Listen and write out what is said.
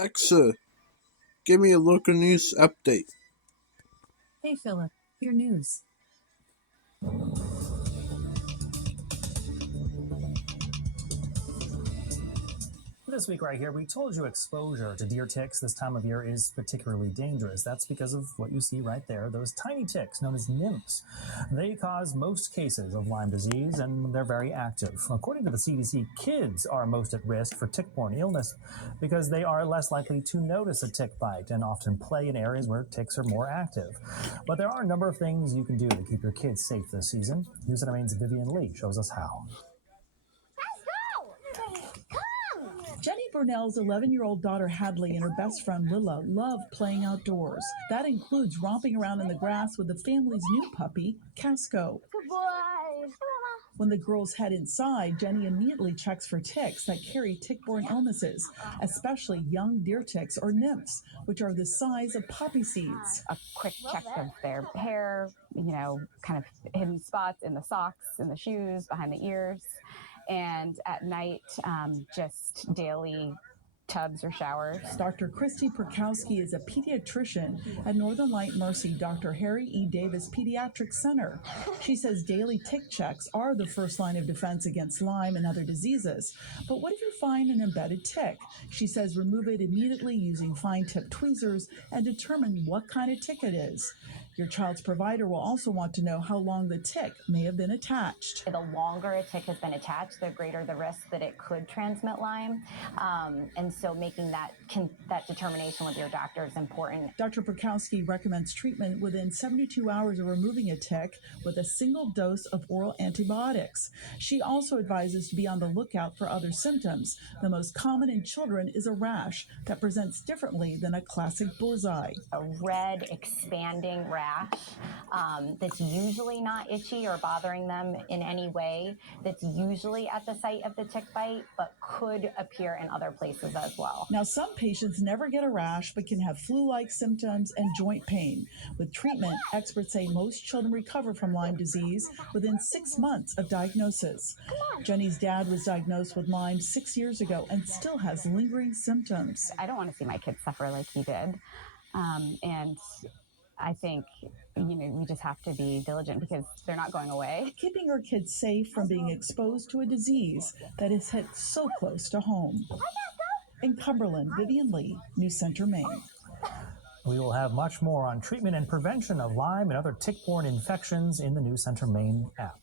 Alexa, give me a local news update. Hey Philip, your news. This week right here, we told you exposure to deer ticks this time of year is particularly dangerous. That's because of what you see right there, those tiny ticks known as nymphs. They cause most cases of Lyme disease and they're very active. According to the CDC, kids are most at risk for tick-borne illness because they are less likely to notice a tick bite and often play in areas where ticks are more active. But there are a number of things you can do to keep your kids safe this season. News Center Maine's Vivian Lee shows us how. Jenny Burnell's 11-year-old daughter Hadley and her best friend Lilla love playing outdoors. That includes romping around in the grass with the family's new puppy, Casco. Good boy. When the girls head inside, Jenny immediately checks for ticks that carry tick-borne illnesses, especially young deer ticks or nymphs, which are the size of poppy seeds. A quick check of their hair, kind of hidden spots in the socks, in the shoes, behind the ears. And at night, just daily tubs or showers. Dr. Christy Perkowski is a pediatrician at Northern Light Mercy Dr. Harry E. Davis Pediatric Center. She says daily tick checks are the first line of defense against Lyme and other diseases. But what if you find an embedded tick? She says remove it immediately using fine-tipped tweezers and determine what kind of tick it is. Your child's provider will also want to know how long the tick may have been attached. The longer a tick has been attached, the greater the risk that it could transmit Lyme. And so making that determination with your doctor is important. Dr. Perkowski recommends treatment within 72 hours of removing a tick with a single dose of oral antibiotics. She also advises to be on the lookout for other symptoms. The most common in children is a rash that presents differently than a classic bullseye. A red, expanding rash that's usually not itchy or bothering them in any way, that's usually at the site of the tick bite, but could appear in other places as well. Now, some patients never get a rash but can have flu-like symptoms and joint pain. With treatment, experts say most children recover from Lyme disease within 6 months of diagnosis. Jenny's dad was diagnosed with Lyme 6 years ago and still has lingering symptoms. I don't want to see my kids suffer like he did. And I think, we just have to be diligent because they're not going away. Keeping our kids safe from being exposed to a disease that has hit so close to home. In Cumberland, Vivian Lee, News Center, Maine. We will have much more on treatment and prevention of Lyme and other tick-borne infections in the News Center Maine app.